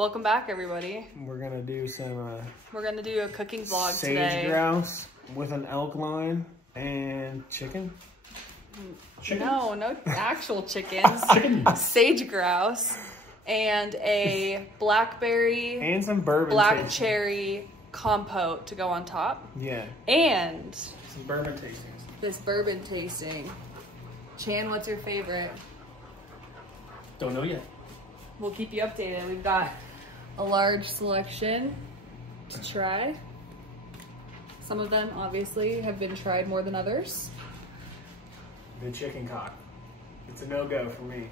Welcome back, everybody. We're gonna do some We're gonna do a cooking vlog sage today. grouse with an elk loin and chicken. No actual chickens. Sage grouse and a blackberry And some bourbon. black cherry compote to go on top. Yeah. And Some bourbon tastings. this bourbon tasting. Chan, what's your favorite? Don't know yet. We'll keep you updated. We've got a large selection to try. Some of them obviously have been tried more than others. The chicken cock. It's a no-go for me.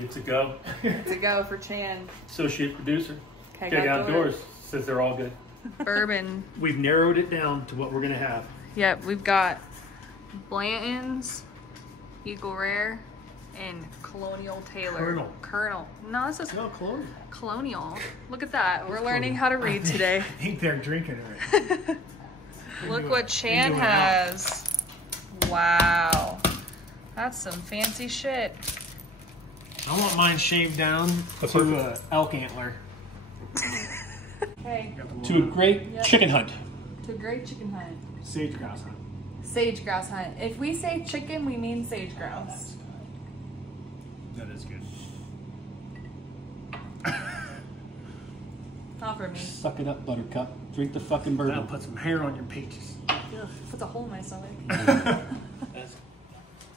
It's a go. It's a go for Chan. Associate producer. Okay, Keg Outdoors says they're all good. Bourbon. We've narrowed it down to what we're gonna have. Yep, we've got Blanton's, Eagle Rare, and Colonial Taylor. Colonel. No, this is No, Colonial. Colonial. Look at that. We're learning how to read today. I think they're drinking it. Look what Chan has. Wow. That's some fancy shit. I want mine shaved down to an elk antler. Okay. To a great chicken hunt. To a great chicken hunt. Sage grouse hunt. Sage grouse hunt. If we say chicken, we mean sage grouse. That is good. Not for me. Suck it up, Buttercup. Drink the fucking That'll bourbon. put some hair on your peaches. Ugh, puts a hole in my stomach.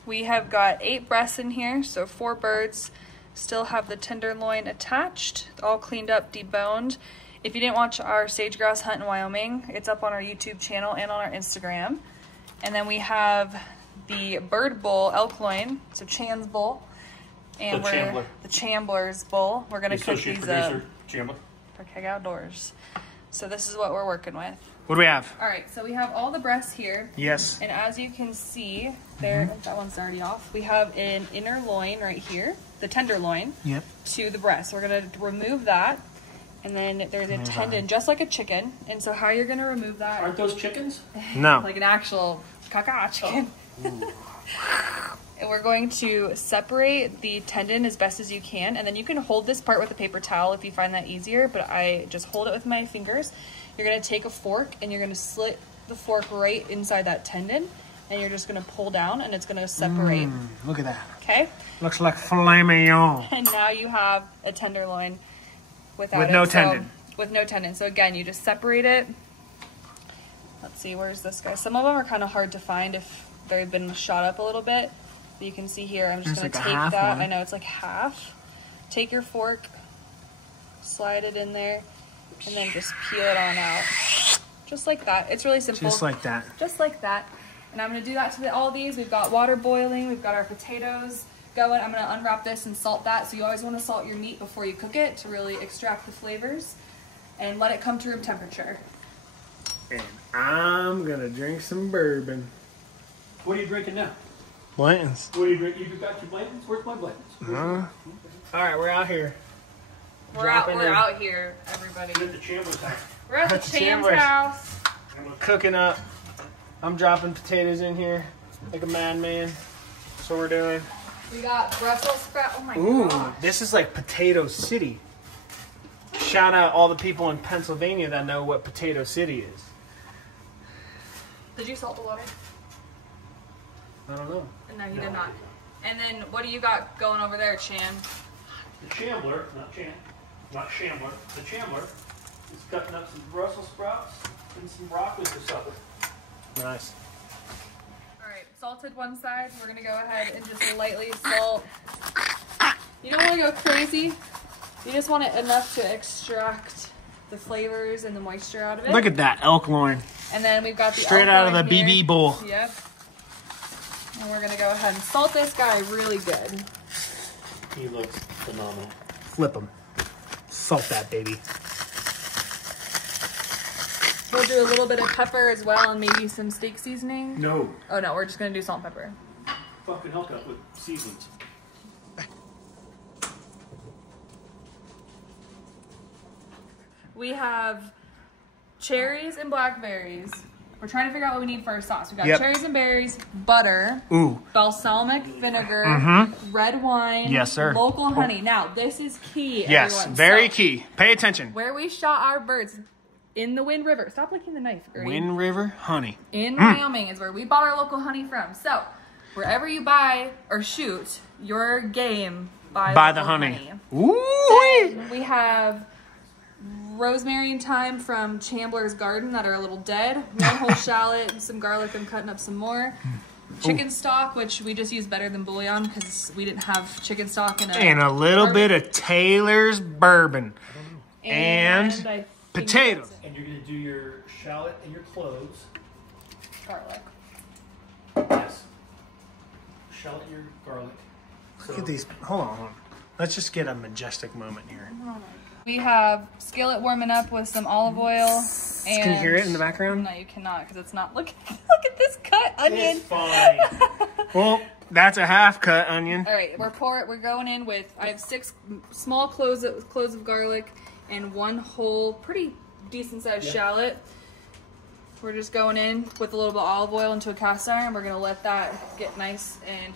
We have got 8 breasts in here, so 4 birds. Still have the tenderloin attached, all cleaned up, deboned. If you didn't watch our sage grouse hunt in Wyoming, it's up on our YouTube channel and on our Instagram. And then we have the bird bowl elk loin, so Chan's bowl. And the Chambler's bowl. We're gonna cook these up Chandler. for Keg Outdoors. So this is what we're working with. What do we have? All right, so we have all the breasts here. Yes. And as you can see, there, that one's already off. We have an inner loin right here, the tenderloin, Yep. to the breast. We're gonna remove that, and then there's a tendon, just like a chicken. And so how you're gonna remove that? Aren't those chickens? No. Like an actual caca chicken. And we're going to separate the tendon as best as you can, and then you can hold this part with a paper towel if you find that easier, but I just hold it with my fingers. You're gonna take a fork and you're gonna slit the fork right inside that tendon, and you're just gonna pull down and it's gonna separate. Look at that. Okay? Looks like filet mignon. And now you have a tenderloin without With it. no So- tendon. With no tendon. So again, you just separate it. Let's see, where's this guy? Some of them are kind of hard to find if they've been shot up a little bit. But you can see here, I'm just There's gonna like a take half that. one. I know it's like half. Take your fork, slide it in there, and then just peel it on out. Just like that. It's really simple. Just like that. Just like that. And I'm gonna do that to all these. We've got water boiling, we've got our potatoes going. I'm gonna unwrap this and salt that. So you always wanna salt your meat before you cook it to really extract the flavors. And let it come to room temperature. And I'm gonna drink some bourbon. What are you drinking now? Blanton's. What are you drinking? You got your blankets? Where's my blankets? All right, we're out here. We're out here, everybody. We're at the Chandler's house. We're at the That's the Cham's Chambliss. house. And we're cooking up. I'm dropping potatoes in here like a madman. That's what we're doing. We got Brussels sprout. Oh my Ooh, gosh. this is like Potato City. Shout out all the people in Pennsylvania that know what Potato City is. Did you salt the water? I don't know. No, you did not. And then what do you got going over there, Chan? The Chambler, not Shambler, the Chambler is cutting up some Brussels sprouts and some broccoli for supper. Nice. All right, salted one side. We're gonna go ahead and just lightly salt. You don't want to go crazy. You just want it enough to extract the flavors and the moisture out of it. Look at that elk loin. And then we've got the Straight elk out of loin the here. BB bowl. Yep. And we're gonna go ahead and salt this guy really good. He looks phenomenal. Flip them. Salt that baby. We'll do a little bit of pepper as well and maybe some steak seasoning. No. Oh no, we're just gonna do salt and pepper. Fucking help out with seasonings. We have cherries and blackberries we're trying to figure out what we need for our sauce. We got cherries and berries, butter, balsamic vinegar, red wine, yes, sir, local honey. Now, this is key, yes, everyone. Very key. Pay attention. Where we shot our birds, in the Wind River. Stop licking the knife, Gertie. Wind River honey. In Wyoming is where we bought our local honey from. So, wherever you buy or shoot your game, buy the honey. Ooh! And we have rosemary and thyme from Chandler's garden that are a little dead. One whole shallot and some garlic. I'm cutting up some more. Chicken stock, which we just use better than bouillon because we didn't have chicken stock and a little bit of Taylor's bourbon. And potatoes. And you're going to do your shallot and your cloves. Garlic. Yes. Shallot and your garlic. Look at these. Hold on. Let's just get a majestic moment here. We have skillet warming up with some olive oil. And can you hear it in the background? No, you cannot because it's not. Look at this cut onion. It's fine. Well, that's a half cut onion. All right, we're going in with. I have 6 small cloves of garlic and 1 whole, pretty decent sized shallot. We're just going in with a little bit of olive oil into a cast iron. We're gonna let that get nice and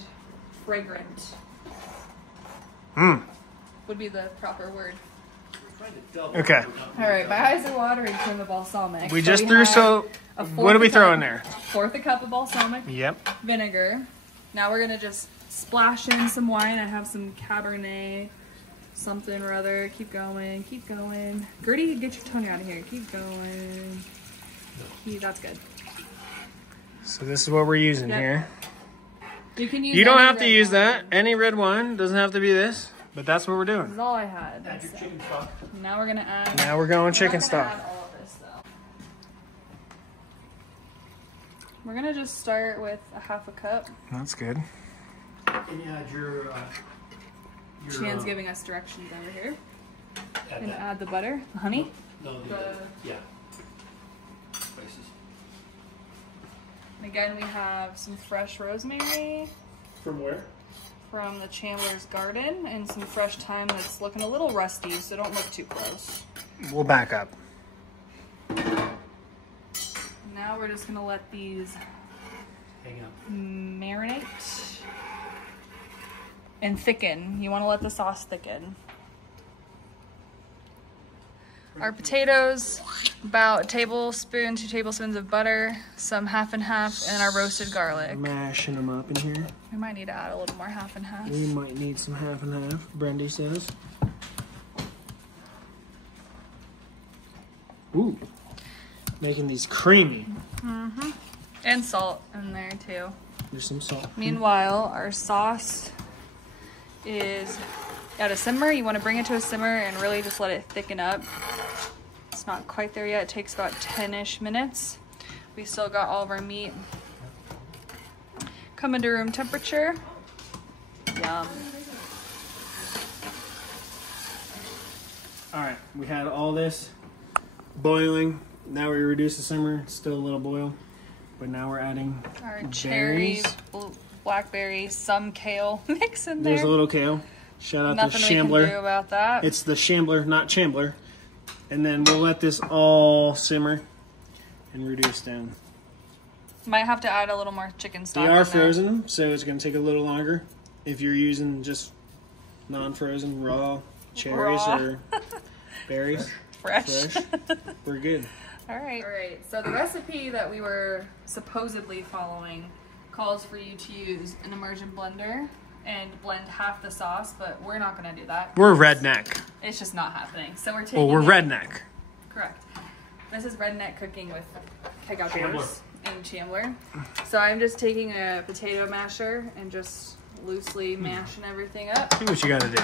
fragrant. Would be the proper word. Okay. All right, my eyes are watering from the balsamic. We just threw what do we throw in there? 1/4 cup of balsamic. Yep. Vinegar. Now we're gonna just splash in some wine. I have some Cabernet, something or other. Keep going, keep going. Gertie, get your tongue out of here. Keep going. That's good. So this is what we're using here. You can use. You don't have to use that. Any red wine doesn't have to be this, but that's what we're doing. That's all I had. Add your chicken stock. Now we're gonna add. Now we're going chicken stock. Add all of this, though. We're gonna just start with a 1/2 cup. That's good. And you add your Chan's giving us directions over here. And that. add the butter, the honey. No, yeah. Spices. And again, we have some fresh rosemary. From where? From the Chandler's garden, and some fresh thyme that's looking a little rusty, so don't look too close. We'll back up. Now we're just gonna let these Hang up. marinate and thicken. You want to let the sauce thicken. Our potatoes, about 2 tablespoons of butter, some 1/2 and 1/2, and our roasted garlic. Mashing them up in here. We might need to add a little more 1/2 and 1/2. We might need some 1/2 and 1/2, Brendy says. Ooh, making these creamy. And salt in there too. There's some salt. Meanwhile, our sauce is at a simmer. You want to bring it to a simmer and really just let it thicken up. It's not quite there yet. It takes about 10-ish minutes. We still got all of our meat coming to room temperature. Yum. All right, we had all this boiling. Now we reduce the simmer. It's still a little boil, but now we're adding Our cherries, blackberries, some kale mix in there. There's a little kale. Shout out Nothing to we Shambler. can do about that. It's the Shambler, not Chambler. And then we'll let this all simmer and reduce down. Might have to add a little more chicken stock. They in are there. frozen, so it's going to take a little longer. If you're using just non-frozen, raw cherries or berries, Fresh. we're good. All right. So the recipe that we were supposedly following calls for you to use an immersion blender and blend half the sauce, but we're not going to do that. We're redneck. It's just not happening. So we're taking. Well, we're redneck. Correct. This is redneck cooking with keg outdoors and Chandler. So I'm just taking a potato masher and just loosely mashing everything up. Do what you got to do.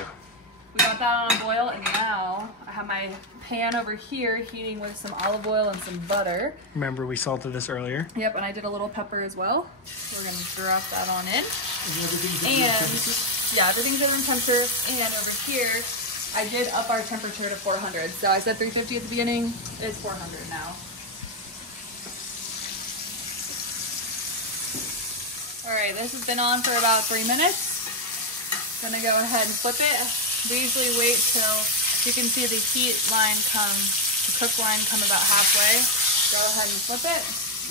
We got that on a boil, and now I have my pan over here heating with some olive oil and some butter. Remember we salted this earlier? Yep, and I did a little pepper as well. So we're gonna drop that on in. And yeah, everything's at room temperature. And over here, I did up our temperature to 400. So I said 350 at the beginning. It's 400 now. All right, this has been on for about 3 minutes. Gonna go ahead and flip it. We usually wait till you can see the heat line come, the cook line come about halfway. Go ahead and flip it.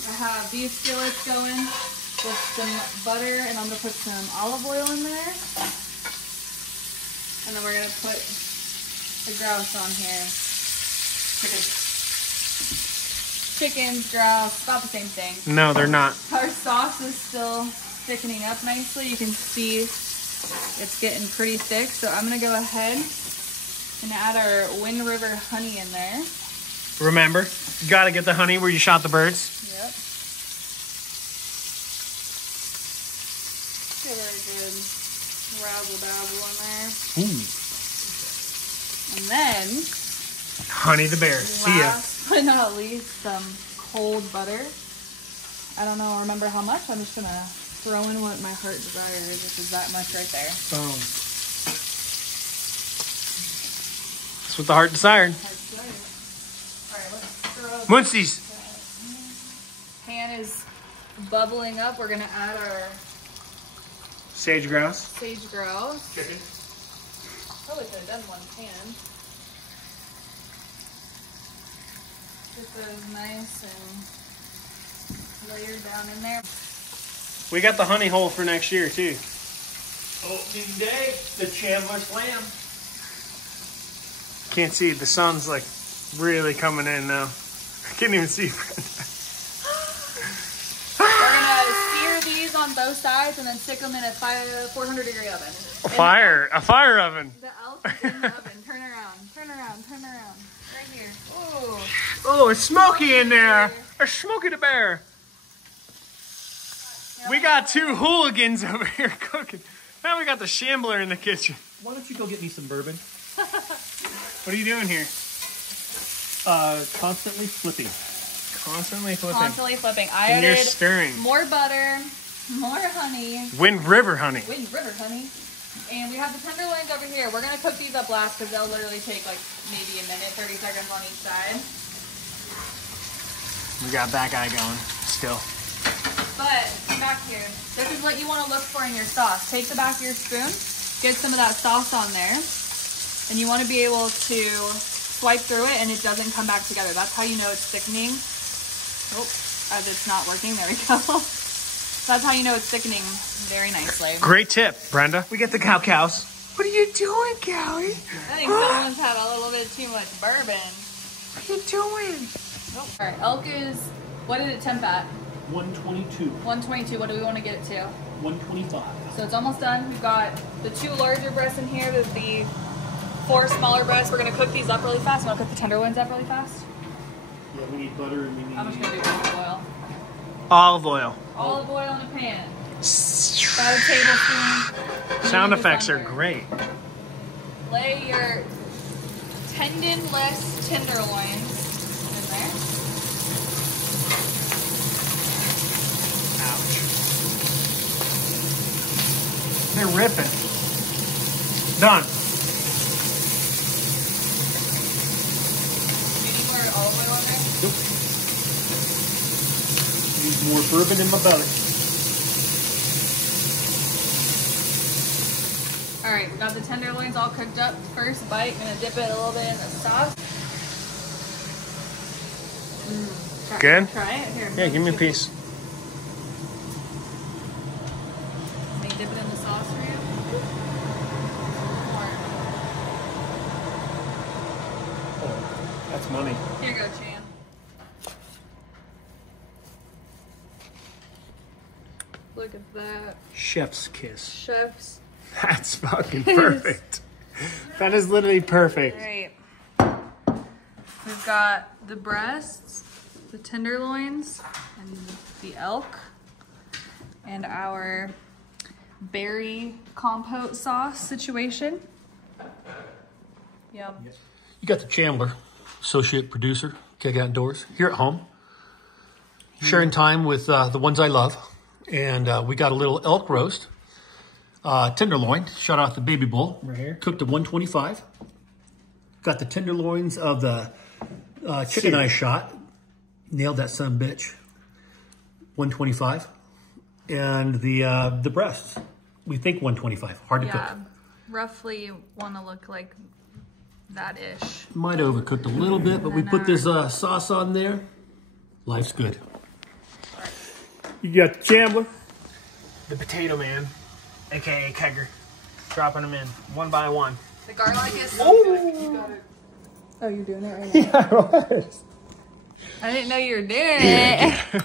I have these skillets going with some butter, and I'm gonna put some olive oil in there. And then we're gonna put the grouse on here. Chickens, grouse, about the same thing. No, they're not. Our sauce is still thickening up nicely. You can see it's getting pretty thick. So I'm gonna go ahead and add our Wind River honey in there. Remember, you gotta get the honey where you shot the birds. Yep. Give her a good razzle dazzle in there. Ooh. And then, Honey the bear. See ya. last but not least, some cold butter. I don't know, remember how much. I'm just gonna throw in what my heart desires, which is that much right there. Boom. That's what the heart desired. Alright, let's throw Muncies. pan is bubbling up. We're gonna add our Sage grouse. sage grouse. Chicken. Probably could have done one pan. Get those nice and layered down in there. We got the honey hole for next year too. Opening day, the Chandler's lamb. Can't see, the sun's like really coming in now. I can't even see. We're gonna sear these on both sides and then stick them in a 400-degree oven. A fire oven. The elk is in the oven. Turn around, turn around, turn around. Right here. Ooh. Oh, it's smoky in there. It's Smokey the bear. We got two hooligans over here cooking. Now we got the shambler in the kitchen. Why don't you go get me some bourbon? What are you doing here? Constantly flipping. Constantly flipping. Constantly flipping. I And you're added stirring. more butter, more honey. Wind River honey. Wind River honey. And we have the tenderloins over here. We're going to cook these up last because they'll literally take like maybe a minute, 30 seconds on each side. We got that guy going still. But back here, this is what you want to look for in your sauce. Take the back of your spoon, get some of that sauce on there, and you want to be able to swipe through it and it doesn't come back together. That's how you know it's thickening. Oh, as it's not working, there we go. That's how you know it's thickening very nicely. Great tip, Brenda. We get the cows. What are you doing, Callie? I think someone's had a little bit too much bourbon. What are you doing? Oh. All right, elk is, what did it temp at? 122. 122, what do we want to get it to? 125. So it's almost done. We've got the 2 larger breasts in here, the 4 smaller breasts. We're going to cook these up really fast. I'm going to cook the tenderloins up really fast. Yeah, we need butter and we need... I'm just going to do olive oil. Olive oil. Olive oil in a pan. About a tablespoon. Sound effects are great. Lay your tendon-less tenderloins in there. Ouch. They're ripping. Done. Do you need more olive oil in there? Nope. Need more bourbon in my belly. All right, we got the tenderloins all cooked up. First bite, I'm gonna dip it a little bit in the sauce. Good? Try it. Here. Yeah, give me a piece. Let me dip it in the sauce for you. More. Oh, that's money. Here you go, Chan. Look at that. Chef's kiss. Chef's. That's fucking perfect. That is literally perfect. All right. We've got the breasts, the tenderloins, and the elk, and our berry compote sauce situation. Yum. You got the Chandler, associate producer, Keg Outdoors, here at home. Sharing time with the ones I love. And we got a little elk roast. Tenderloin, shot off the baby bull. Right here. Cooked to 125. Got the tenderloins of the chicken Seared. I shot. Nailed that son bitch. 125. And the breasts. We think 125. Hard to Yeah, cook. roughly want to look like that-ish. Might overcooked a little bit, but we put this sauce on there. Life's good. You got the Chandler. The Potato Man, aka Kegger. Dropping them in one by one. The garlic is. Oh, Oh, you're doing it right now. yeah, I was. I didn't know you were doing it.